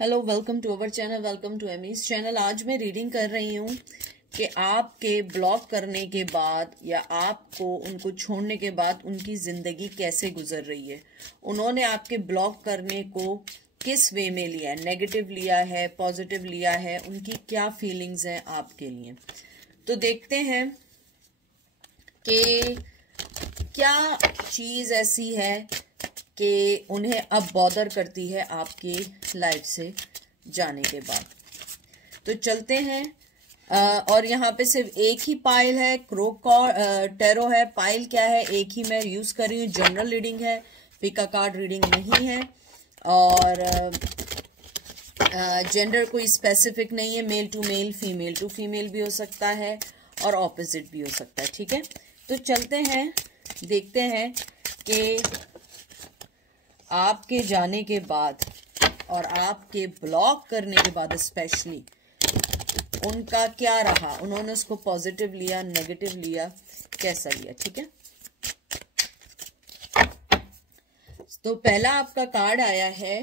Hello, welcome to our channel, welcome to Amy's channel. आज मैं reading कर रही हूँ कि आपके ब्लॉक करने के बाद या आपको उनको छोड़ने के बाद उनकी ज़िंदगी कैसे गुजर रही है। उन्होंने आपके ब्लॉक करने को किस वे में लिया है, नेगेटिव लिया है, पॉजिटिव लिया है, उनकी क्या फीलिंग्स हैं आपके लिए। तो देखते हैं कि क्या चीज़ ऐसी है कि उन्हें अब बॉदर करती है आपकी लाइफ से जाने के बाद। तो चलते हैं। और यहाँ पे सिर्फ एक ही पाइल है, टैरो है। पाइल क्या है, एक ही मैं यूज कर रही हूँ। जनरल रीडिंग है, पिक अ कार्ड रीडिंग नहीं है। और जेंडर कोई स्पेसिफिक नहीं है, male to male, female to female भी हो सकता है और ऑपोजिट भी हो सकता है। ठीक है, तो चलते हैं, देखते हैं कि आपके जाने के बाद और आपके ब्लॉक करने के बाद स्पेशली उनका क्या रहा, उन्होंने उसको पॉजिटिव लिया, नेगेटिव लिया, कैसा लिया। ठीक है, तो पहला आपका कार्ड आया है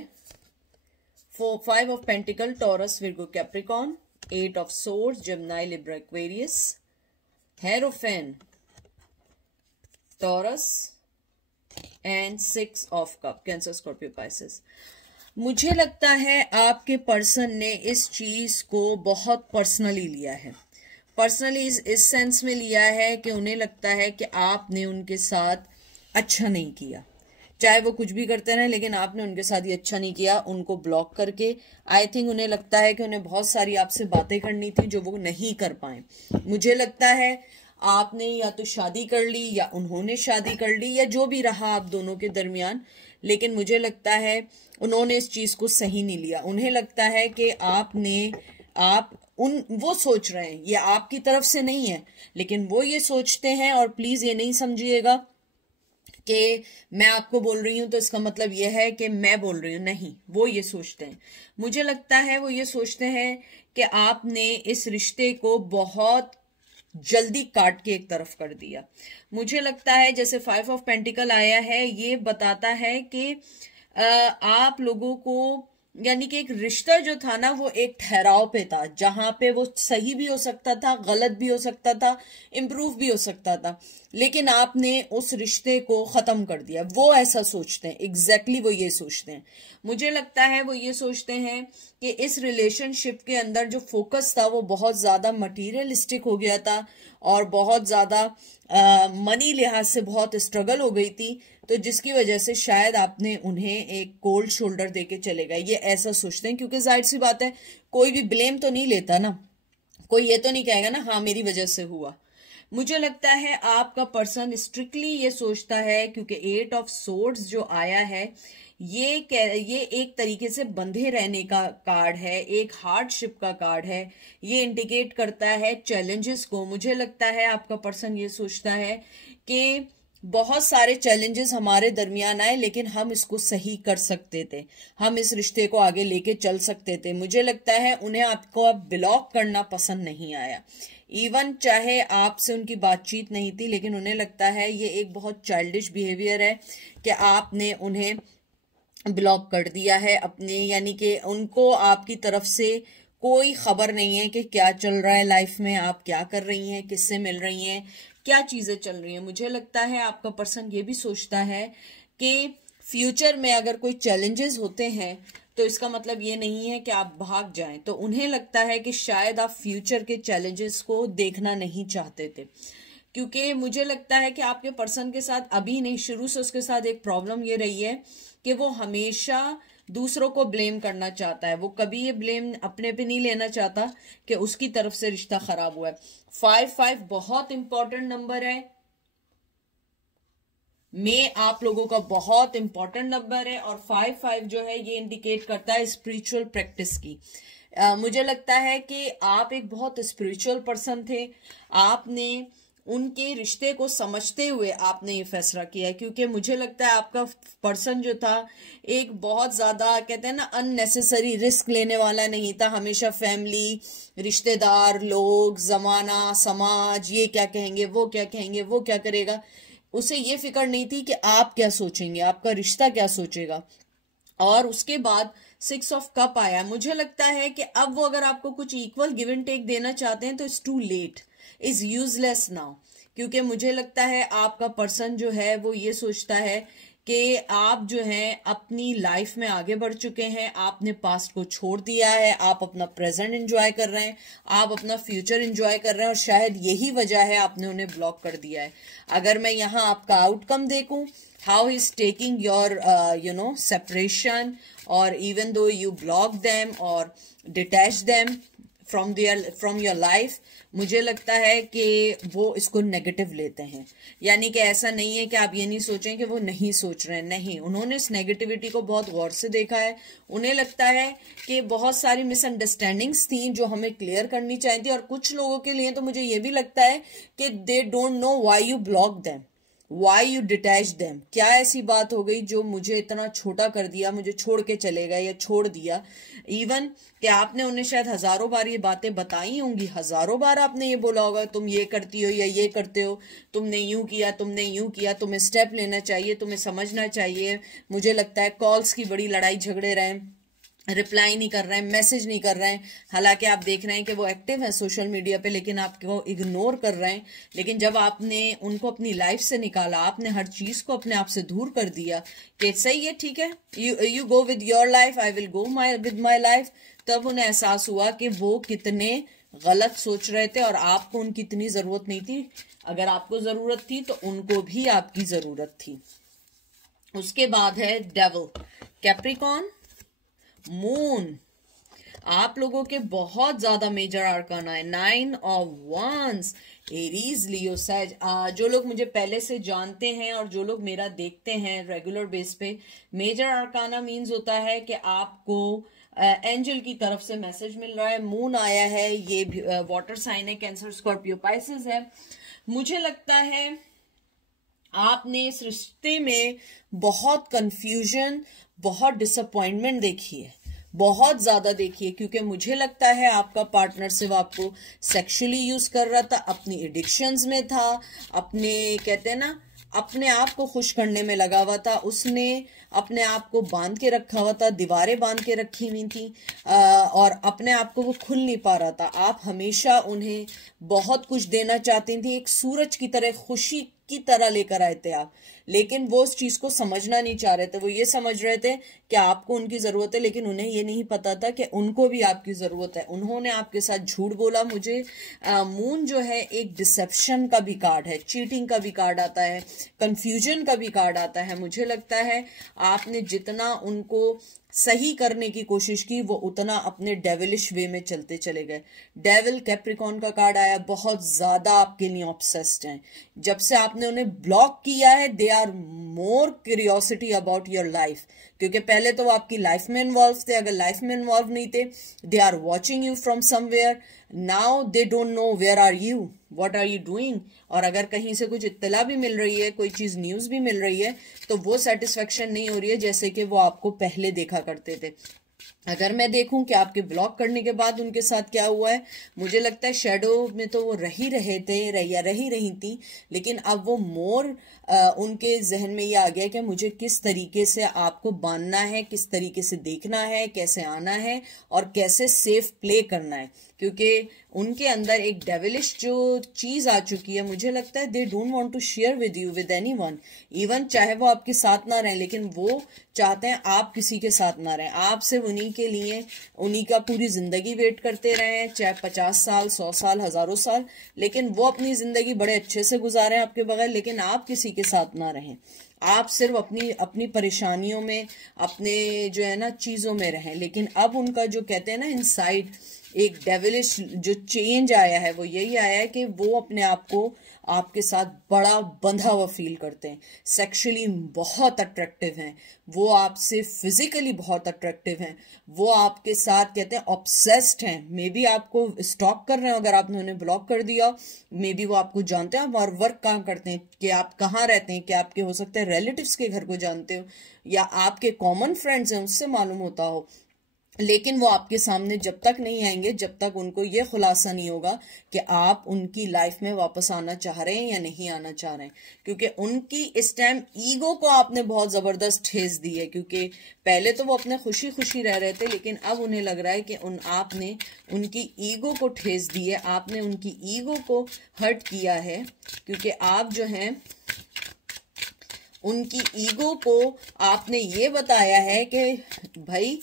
5 of pentacle, Taurus, Virgo, Capricorn, 8 of swords, Gemini, Libra, Aquarius, hierophant, Taurus and 6 of cup, Cancer, Scorpio, Pisces. मुझे लगता है आपके पर्सन ने इस चीज को बहुत पर्सनली लिया है। पर्सनली इस सेंस में लिया है कि उन्हें लगता है कि आपने उनके साथ अच्छा नहीं किया, चाहे वो कुछ भी करते रहे, लेकिन आपने उनके साथ ये अच्छा नहीं किया उनको ब्लॉक करके। आई थिंक उन्हें लगता है कि उन्हें बहुत सारी आपसे बातें करनी थी जो वो नहीं कर पाए। मुझे लगता है आपने या तो शादी कर ली या उन्होंने शादी कर ली या जो भी रहा आप दोनों के दरमियान, लेकिन मुझे लगता है उन्होंने इस चीज को सही नहीं लिया। उन्हें लगता है कि वो सोच रहे हैं, ये आपकी तरफ से नहीं है, लेकिन वो ये सोचते हैं। और प्लीज ये नहीं समझिएगा कि मैं आपको बोल रही हूं तो इसका मतलब यह है कि मैं बोल रही हूं, नहीं, वो ये सोचते हैं। मुझे लगता है वो ये सोचते हैं कि आपने इस रिश्ते को बहुत जल्दी काट के एक तरफ कर दिया। मुझे लगता है जैसे 5 ऑफ पेंटिकल आया है, ये बताता है कि आप लोगों को, यानी कि एक रिश्ता जो था ना, वो एक ठहराव पे था, जहां पे वो सही भी हो सकता था, गलत भी हो सकता था, इम्प्रूव भी हो सकता था, लेकिन आपने उस रिश्ते को खत्म कर दिया। वो ऐसा सोचते हैं, एग्जैक्टली वो ये सोचते हैं। मुझे लगता है वो ये सोचते हैं कि इस रिलेशनशिप के अंदर जो फोकस था वो बहुत ज्यादा मटीरियलिस्टिक हो गया था और बहुत ज्यादा मनी लिहाज से बहुत स्ट्रगल हो गई थी, तो जिसकी वजह से शायद आपने उन्हें एक कोल्ड शोल्डर देके चले गए। ये ऐसा सोचते हैं, क्योंकि जाहिर सी बात है कोई भी ब्लेम तो नहीं लेता ना, कोई ये तो नहीं कहेगा ना हाँ मेरी वजह से हुआ। मुझे लगता है आपका पर्सन स्ट्रिक्टली ये सोचता है, क्योंकि 8 ऑफ सोर्ड्स जो आया है ये एक तरीके से बंधे रहने का कार्ड है, एक हार्डशिप का कार्ड है। ये इंडिकेट करता है चैलेंजेस को। मुझे लगता है आपका पर्सन ये सोचता है कि बहुत सारे चैलेंजेस हमारे दरमियान आए, लेकिन हम इसको सही कर सकते थे, हम इस रिश्ते को आगे लेके चल सकते थे। मुझे लगता है उन्हें आपको अब ब्लॉक करना पसंद नहीं आया, इवन चाहे आपसे उनकी बातचीत नहीं थी, लेकिन उन्हें लगता है ये एक बहुत चाइल्डिश बिहेवियर है कि आपने उन्हें ब्लॉक कर दिया है अपने, यानी कि उनको आपकी तरफ से कोई खबर नहीं है कि क्या चल रहा है लाइफ में, आप क्या कर रही हैं, किससे मिल रही हैं, क्या चीजें चल रही हैं। मुझे लगता है आपका पर्सन ये भी सोचता है कि फ्यूचर में अगर कोई चैलेंजेस होते हैं तो इसका मतलब ये नहीं है कि आप भाग जाएं। तो उन्हें लगता है कि शायद आप फ्यूचर के चैलेंजेस को देखना नहीं चाहते थे, क्योंकि मुझे लगता है कि आपके पर्सन के साथ अभी नहीं, शुरू से उसके साथ एक प्रॉब्लम ये रही है कि वो हमेशा दूसरों को ब्लेम करना चाहता है। वो कभी ये ब्लेम अपने पे नहीं लेना चाहता कि उसकी तरफ से रिश्ता खराब हुआ है। 5 बहुत इंपॉर्टेंट नंबर है, में आप लोगों का बहुत इंपॉर्टेंट नंबर है। और 5 जो है ये इंडिकेट करता है स्पिरिचुअल प्रैक्टिस की। मुझे लगता है कि आप एक बहुत स्पिरिचुअल पर्सन थे, आपने उनके रिश्ते को समझते हुए आपने ये फैसला किया है, क्योंकि मुझे लगता है आपका पर्सन जो था एक बहुत ज्यादा, कहते हैं ना, अननेसेसरी रिस्क लेने वाला नहीं था। हमेशा फैमिली, रिश्तेदार, लोग, जमाना, समाज, ये क्या कहेंगे, वो क्या कहेंगे, वो क्या करेगा, उसे ये फिक्र नहीं थी कि आप क्या सोचेंगे, आपका रिश्ता क्या सोचेगा। और उसके बाद 6 ऑफ कप आया, मुझे लगता है कि अब वो अगर आपको कुछ इक्वल गिव एंड टेक देना चाहते हैं तो it's too late, is useless now. क्योंकि मुझे लगता है आपका पर्सन जो है वो ये सोचता है कि आप जो है अपनी लाइफ में आगे बढ़ चुके हैं, आपने पास्ट को छोड़ दिया है, आप अपना प्रेजेंट एंजॉय कर रहे हैं, आप अपना फ्यूचर एंजॉय कर रहे हैं, और शायद यही वजह है आपने उन्हें ब्लॉक कर दिया है। अगर मैं यहाँ आपका आउटकम देखूं, how he is taking your separation, और even though you block them और detach them from your life, मुझे लगता है कि वो इसको नेगेटिव लेते हैं। यानी कि ऐसा नहीं है कि आप ये नहीं सोचें कि वो नहीं सोच रहे हैं, नहीं, उन्होंने इस नेगेटिविटी को बहुत गौर से देखा है। उन्हें लगता है कि बहुत सारी मिसअंडरस्टैंडिंग्स थी जो हमें क्लियर करनी चाहिए थी, और कुछ लोगों के लिए तो मुझे ये भी लगता है कि दे don't know why you block them, Why you detach them? क्या ऐसी बात हो गई जो मुझे इतना छोटा कर दिया, मुझे छोड़ के चले गए या छोड़ दिया। इवन कि आपने उन्हें शायद हजारों बार ये बातें बताई होंगी, हजारों बार आपने ये बोला होगा तुम ये करती हो या ये करते हो, तुमने यूं किया, तुमने यूं किया, तुम्हें स्टेप लेना चाहिए, तुम्हें समझना चाहिए। मुझे लगता है कॉल्स की बड़ी लड़ाई झगड़े रहे, रिप्लाई नहीं कर रहे हैं, मैसेज नहीं कर रहे हैं, हालांकि आप देख रहे हैं कि वो एक्टिव है सोशल मीडिया पे, लेकिन आपको इग्नोर कर रहे हैं। लेकिन जब आपने उनको अपनी लाइफ से निकाला, आपने हर चीज को अपने आप से दूर कर दिया कि सही है, ठीक है, you go with your life, I will go with my life, तब उन्हें एहसास हुआ कि वो कितने गलत सोच रहे थे और आपको उनकी इतनी जरूरत नहीं थी। अगर आपको जरूरत थी तो उनको भी आपकी जरूरत थी। उसके बाद है डेविल, कैप्रिकॉर्न, मून। आप लोगों के बहुत ज्यादा मेजर आर्काना है, 9 ऑफ wands, एरीज, लियो, सैज। जो लोग मुझे पहले से जानते हैं और जो लोग मेरा देखते हैं रेगुलर बेस पे, मेजर आर्काना मीन्स होता है कि आपको एंजल की तरफ से मैसेज मिल रहा है। मून आया है, ये वाटर साइन है, कैंसर, स्कॉर्पियो, पाइसेस है। मुझे लगता है आपने इस रिश्ते में बहुत कंफ्यूजन, बहुत डिसअपॉइंटमेंट देखी है, बहुत ज्यादा देखी है, क्योंकि मुझे लगता है आपका पार्टनर सिर्फ आपको सेक्सुअली यूज कर रहा था, अपनी एडिक्शंस में था, अपने कहते हैं ना अपने आप को खुश करने में लगा हुआ था, उसने अपने आप को बांध के रखा हुआ था, दीवारें बांध के रखी हुई थी, और अपने आप को वो खुल नहीं पा रहा था। आप हमेशा उन्हें बहुत कुछ देना चाहती थी, एक सूरज की तरह, खुशी की तरह लेकर आए थे आप, लेकिन वो उस चीज को समझना नहीं चाह रहे थे। वो ये समझ रहे थे कि आपको उनकी जरूरत है, लेकिन उन्हें ये नहीं पता था कि उनको भी आपकी जरूरत है। उन्होंने आपके साथ झूठ बोला। मुझे मून जो है एक डिसेप्शन का भी कार्ड है, चीटिंग का भी कार्ड आता है, कंफ्यूजन का भी कार्ड आता है। मुझे लगता है आपने जितना उनको सही करने की कोशिश की, वो उतना अपने डेविलिश वे में चलते चले गए। डेविल, कैप्रिकॉर्न का कार्ड आया, बहुत ज्यादा आपके लिए ऑब्सेस्ड हैं। जब से आपने उन्हें ब्लॉक किया है, they are more curiosity about your life, क्योंकि पहले तो वो आपकी लाइफ में इन्वॉल्व थे, अगर लाइफ में इन्वॉल्व नहीं थे, they are watching you from somewhere, now they don't know where are you, what are you doing. और अगर कहीं से कुछ इत्तला भी मिल रही है, कोई चीज न्यूज भी मिल रही है, तो वो सेटिस्फेक्शन नहीं हो रही है जैसे कि वो आपको पहले देखा करते थे। अगर मैं देखूं कि आपके ब्लॉक करने के बाद उनके साथ क्या हुआ है, मुझे लगता है शेडो में तो वो रही रहे थे या रही रही थी, लेकिन अब वो मोर उनके जहन में ये आ गया कि मुझे किस तरीके से आपको बांधना है, किस तरीके से देखना है, कैसे आना है और कैसे सेफ प्ले करना है, क्योंकि उनके अंदर एक डेविलिश जो चीज आ चुकी है। मुझे लगता है they don't want to share with you with anyone, even चाहे वो आपके साथ ना रहें, लेकिन वो चाहते हैं आप किसी के साथ ना रहें, आप सिर्फ उन्हीं के लिए, उन्हीं का पूरी जिंदगी वेट करते रहे, चाहे 50 साल, 100 साल, हजारों साल, लेकिन वो अपनी जिंदगी बड़े अच्छे से गुजारें आपके बगैर, लेकिन आप किसी के साथ ना रहें। आप सिर्फ अपनी परेशानियों में, अपने जो है ना चीजों में रहें। लेकिन अब उनका जो कहते हैं ना इनसाइड एक डेविलिश जो चेंज आया है, वो यही आया है कि वो अपने आप को आपके साथ बड़ा बंधा हुआ फील करते हैं, सेक्सुअली बहुत अट्रैक्टिव हैं, वो आपसे फिजिकली बहुत अट्रैक्टिव हैं, वो आपके साथ कहते हैं ऑब्सेस्ड हैं। मे बी आपको स्टॉक कर रहे हो अगर आपने उन्हें ब्लॉक कर दिया, मे बी वो आपको जानते हैं, और वर्क कहाँ करते हैं, कि आप कहाँ रहते हैं, कि आपके हो सकते हैं रिलेटिव्स के घर को जानते हो, या आपके कॉमन फ्रेंड्स हैं उससे मालूम होता हो। लेकिन वो आपके सामने जब तक नहीं आएंगे जब तक उनको ये खुलासा नहीं होगा कि आप उनकी लाइफ में वापस आना चाह रहे हैं या नहीं आना चाह रहे हैं, क्योंकि उनकी इस टाइम ईगो को आपने बहुत जबरदस्त ठेस दी है। क्योंकि पहले तो वो अपने खुशी खुशी रह रहे थे, लेकिन अब उन्हें लग रहा है कि आपने उनकी ईगो को ठेस दी है, आपने उनकी ईगो को हर्ट किया है। क्योंकि आप जो हैं उनकी ईगो को आपने ये बताया है कि भाई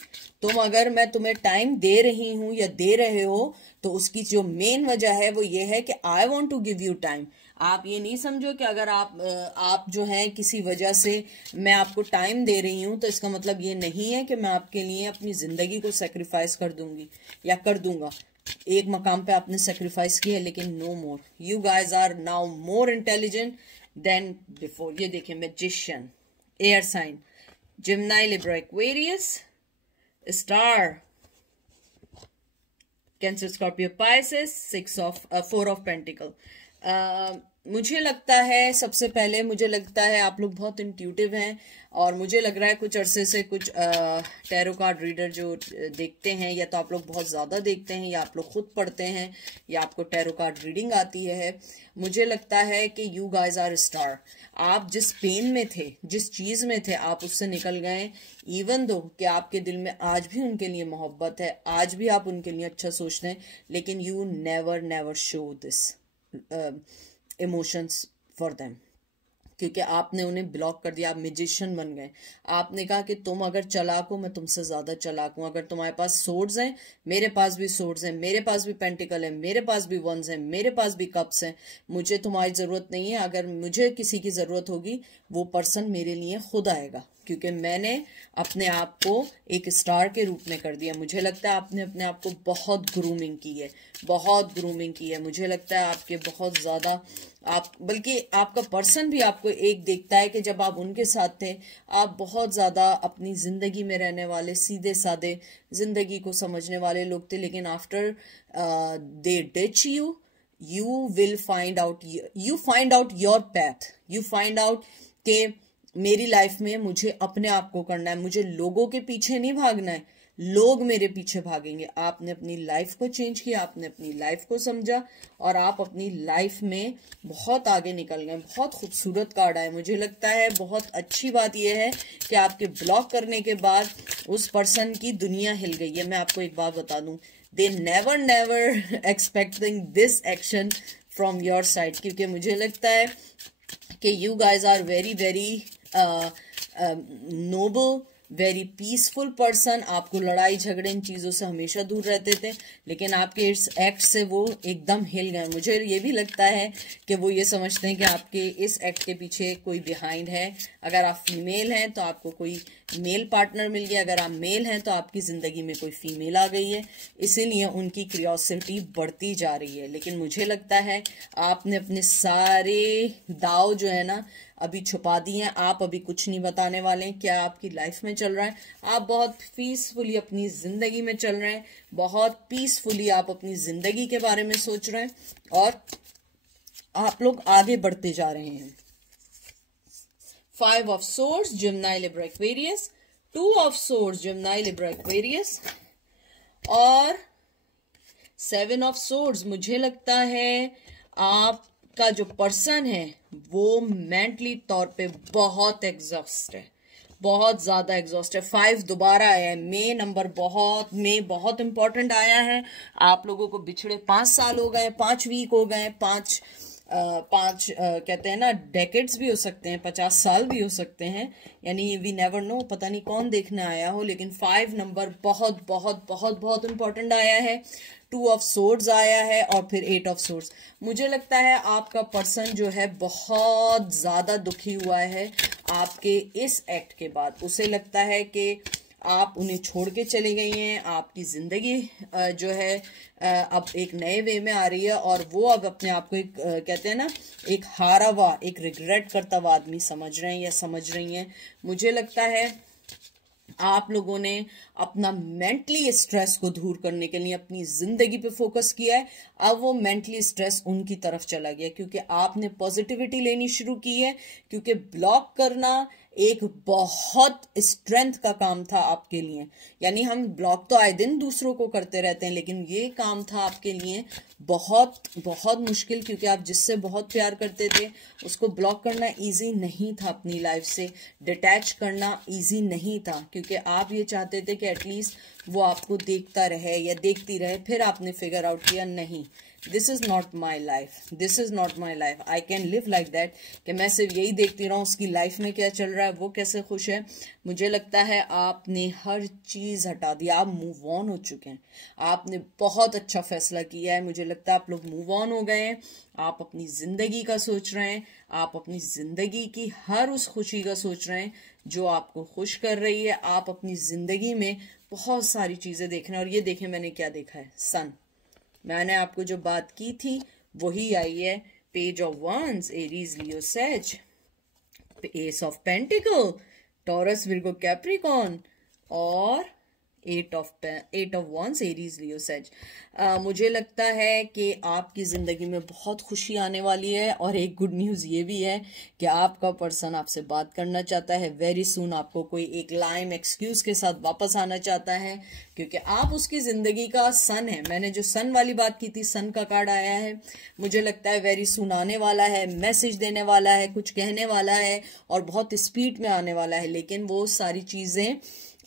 अगर मैं तुम्हें टाइम दे रही हूं या दे रहे हो तो उसकी जो मेन वजह है वो ये है कि I want to give you time. आप ये नहीं समझो कि अगर आप जो है किसी वजह से मैं आपको टाइम दे रही हूं तो इसका मतलब ये नहीं है कि मैं आपके लिए अपनी जिंदगी को सेक्रीफाइस कर दूंगी या कर दूंगा। एक मकाम पे आपने सेक्रीफाइस किया, लेकिन no more. You guys are now more intelligent than before. ये देखिए, magician, air sign, Gemini, Libra, Aquarius, star, Cancer, Scorpio, Pisces, 4 of pentacle. मुझे लगता है सबसे पहले मुझे लगता है आप लोग बहुत इंट्यूटिव हैं, और मुझे लग रहा है कुछ अरसे से कुछ टैरो कार्ड रीडर जो देखते हैं, या तो आप लोग बहुत ज़्यादा देखते हैं या आप लोग खुद पढ़ते हैं या आपको टैरो कार्ड रीडिंग आती है। मुझे लगता है कि यू गाइज आर स्टार। आप जिस पेन में थे, जिस चीज़ में थे, आप उससे निकल गए। इवन दो कि आपके दिल में आज भी उनके लिए मोहब्बत है, आज भी आप उनके लिए अच्छा सोचते हैं, लेकिन you never show this emotions for them, क्योंकि आपने उन्हें ब्लॉक कर दिया। आप मैजिशियन बन गए। आपने कहा कि तुम अगर चालाक हो, मैं तुमसे ज्यादा चालाक हूं। अगर तुम्हारे पास सोर्ड्स हैं, मेरे पास भी सोर्ड्स हैं, मेरे पास भी पेंटिकल है, मेरे पास भी वंस हैं, मेरे पास भी कप्स हैं। मुझे तुम्हारी जरूरत नहीं है। अगर मुझे किसी की जरूरत होगी, वो पर्सन मेरे लिए खुद आएगा, क्योंकि मैंने अपने आप को एक स्टार के रूप में कर दिया। मुझे लगता है आपने अपने आप को बहुत ग्रूमिंग की है, बहुत ग्रूमिंग की है। मुझे लगता है आपके बहुत ज्यादा बल्कि आपका पर्सन भी आपको एक देखता है कि जब आप उनके साथ थे, आप बहुत ज्यादा अपनी जिंदगी में रहने वाले, सीधे साधे, जिंदगी को समझने वाले लोग थे। लेकिन after they ditch you, you find out your path, you find out कि मेरी लाइफ में मुझे अपने आप को करना है, मुझे लोगों के पीछे नहीं भागना है, लोग मेरे पीछे भागेंगे। आपने अपनी लाइफ को चेंज किया, आपने अपनी लाइफ को समझा, और आप अपनी लाइफ में बहुत आगे निकल गए। बहुत खूबसूरत कार्ड आए। मुझे लगता है बहुत अच्छी बात यह है कि आपके ब्लॉक करने के बाद उस पर्सन की दुनिया हिल गई है। मैं आपको एक बात बता दूं, they never expecting this action from your side, क्योंकि मुझे लगता है कि you guys are very noble, very peaceful person. आपको लड़ाई झगड़े इन चीज़ों से हमेशा दूर रहते थे, लेकिन आपके इस एक्ट से वो एकदम हिल गए। मुझे ये भी लगता है कि वो ये समझते हैं कि आपके इस एक्ट के पीछे कोई बिहाइंड है। अगर आप फीमेल हैं तो आपको कोई मेल पार्टनर मिल गया, अगर आप मेल हैं तो आपकी ज़िंदगी में कोई फीमेल आ गई है, इसीलिए उनकी क्यूरियोसिटी बढ़ती जा रही है। लेकिन मुझे लगता है आपने अपने सारे दाव जो है ना अभी छुपा दिए हैं। आप अभी कुछ नहीं बताने वाले हैं क्या आपकी लाइफ में चल रहा है। आप बहुत पीसफुली अपनी जिंदगी में चल रहे हैं, बहुत पीसफुली आप अपनी जिंदगी के बारे में सोच रहे हैं, और आप लोग आगे बढ़ते जा रहे हैं। 5 of swords, Gemini, Libra, Aquarius, 2 of swords, Gemini, Libra, Aquarius, और 7 ऑफ सोर्ड्स। मुझे लगता है आपका जो पर्सन है वो मेंटली तौर पे बहुत एग्जॉस्ट है, बहुत ज्यादा एग्जॉस्ट है। 5 दोबारा आया है। मे नंबर बहुत इंपॉर्टेंट आया है। आप लोगों को बिछड़े 5 साल हो गए, 5 वीक हो गए, 5 कहते हैं ना डेकेड्स भी हो सकते हैं, 50 साल भी हो सकते हैं, यानी वी नेवर नो, पता नहीं कौन देखने आया हो। लेकिन 5 नंबर बहुत बहुत बहुत बहुत इंपॉर्टेंट आया है। 2 ऑफ सोर्ड्स आया है, और फिर 8 ऑफ सोर्ड्स। मुझे लगता है आपका पर्सन जो है बहुत ज्यादा दुखी हुआ है आपके इस एक्ट के बाद। उसे लगता है कि आप उन्हें छोड़ के चले गई हैं, आपकी जिंदगी जो है अब एक नए वे में आ रही है, और वो अब अपने आप को एक कहते हैं ना एक हारा हुआ, एक रिग्रेट करता हुआ आदमी समझ रहे हैं या समझ रही हैं। मुझे लगता है आप लोगों ने अपना मेंटली स्ट्रेस को दूर करने के लिए अपनी जिंदगी पे फोकस किया है। अब वो मेंटली स्ट्रेस उनकी तरफ चला गया, क्योंकि आपने पॉजिटिविटी लेनी शुरू की है। क्योंकि ब्लॉक करना एक बहुत स्ट्रेंथ का काम था आपके लिए। यानी हम ब्लॉक तो आए दिन दूसरों को करते रहते हैं, लेकिन ये काम था आपके लिए बहुत बहुत मुश्किल, क्योंकि आप जिससे बहुत प्यार करते थे उसको ब्लॉक करना इजी नहीं था, अपनी लाइफ से डिटैच करना इजी नहीं था, क्योंकि आप ये चाहते थे कि एटलीस्ट वो आपको देखता रहे या देखती रहे। फिर आपने फिगर आउट किया, नहीं, this is not my life, this is not my life, I can live like that, कि मैं सिर्फ यही देखती रहूं उसकी लाइफ में क्या चल रहा है, वो कैसे खुश है। मुझे लगता है आपने हर चीज हटा दी, आप मूव ऑन हो चुके हैं, आपने बहुत अच्छा फैसला किया है। मुझे लगता है आप लोग मूव ऑन हो गए हैं, आप अपनी जिंदगी का सोच रहे हैं, आप अपनी जिंदगी की हर उस खुशी का सोच रहे हैं जो आपको खुश कर रही है। आप अपनी जिंदगी में बहुत सारी चीजें देख रहे हैं, और ये देखें मैंने क्या देखा है, सन। मैंने आपको जो बात की थी वही आई है, page of wands, Aries Leo Sag, ace of pentacle, Taurus Virgo Capricorn, और eight of wands, Aries Leo Sag. मुझे लगता है कि आपकी जिंदगी में बहुत खुशी आने वाली है, और एक गुड न्यूज ये भी है कि आपका पर्सन आपसे बात करना चाहता है वेरी सून। आपको कोई एक लाइम एक्सक्यूज के साथ वापस आना चाहता है, क्योंकि आप उसकी जिंदगी का सन है। मैंने जो सन वाली बात की थी, सन का कार्ड आया है, मुझे लगता है वेरी सून आने वाला है, मैसेज देने वाला है, कुछ कहने वाला है, और बहुत स्पीड में आने वाला है। लेकिन वो सारी चीजें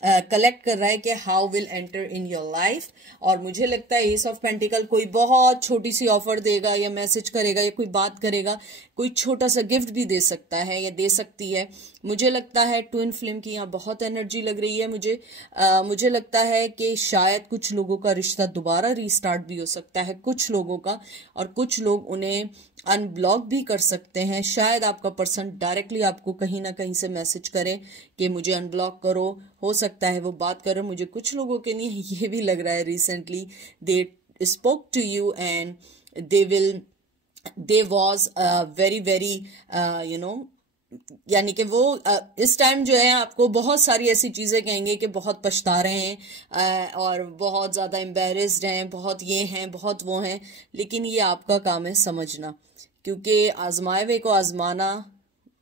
कलेक्ट कर रहा है कि how will enter in your life. और मुझे लगता है एस ऑफ पेंटिकल कोई बहुत छोटी सी ऑफर देगा, या मैसेज करेगा, या कोई बात करेगा, कोई छोटा सा गिफ्ट भी दे सकता है या दे सकती है। मुझे लगता है ट्विन फ्लेम की यहाँ बहुत एनर्जी लग रही है मुझे लगता है कि शायद कुछ लोगों का रिश्ता दोबारा रीस्टार्ट भी हो सकता है, कुछ लोगों का, और कुछ लोग उन्हें अनब्लॉक भी कर सकते हैं। शायद आपका पर्सन डायरेक्टली आपको कहीं ना कहीं से मैसेज करे कि मुझे अनब्लॉक करो, हो सकता है वो बात करे। मुझे कुछ लोगों के लिए ये भी लग रहा है recently they spoke to you and they was very very यानी कि वो इस टाइम जो है आपको बहुत सारी ऐसी चीजें कहेंगे कि बहुत पछता रहे हैं और बहुत ज्यादा एम्बेरेस्ड हैं, बहुत ये हैं, बहुत वो हैं। लेकिन ये आपका काम है समझना, क्योंकि आजमाए हुए को आजमाना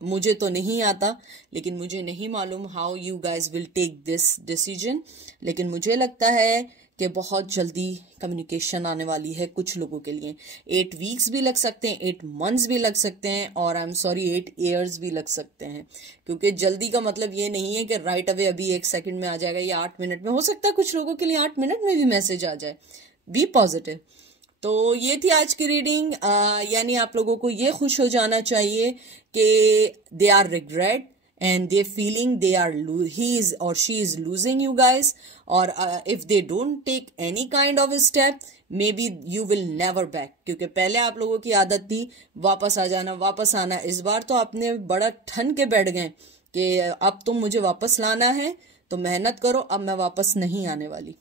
मुझे तो नहीं आता, लेकिन मुझे नहीं मालूम how you guys will take this decision. लेकिन मुझे लगता है कि बहुत जल्दी कम्युनिकेशन आने वाली है कुछ लोगों के लिए। 8 वीक्स भी लग सकते हैं, 8 मंथ्स भी लग सकते हैं, और आई एम सॉरी 8 ईयर्स भी लग सकते हैं, क्योंकि जल्दी का मतलब ये नहीं है कि राइट अवे अभी 1 सेकंड में आ जाएगा या 8 मिनट में। हो सकता है कुछ लोगों के लिए 8 मिनट में भी मैसेज आ जाए। Be positive. तो ये थी आज की रीडिंग। यानी आप लोगों को ये खुश हो जाना चाहिए कि they are regret and they're feeling they are he is or she is losing you guys, or if they don't take any kind of a step maybe you will never back। क्योंकि पहले आप लोगों की आदत थी वापस आ जाना, वापस आना। इस बार तो आपने बड़ा ठन के बैठ गए कि अब तुम मुझे वापस लाना है तो मेहनत करो, अब मैं वापस नहीं आने वाली।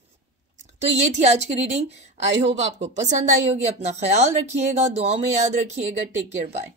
तो ये थी आज की रीडिंग। आई होप आपको पसंद आई होगी। अपना ख्याल रखिएगा, दुआओं में याद रखिएगा। Take care, bye.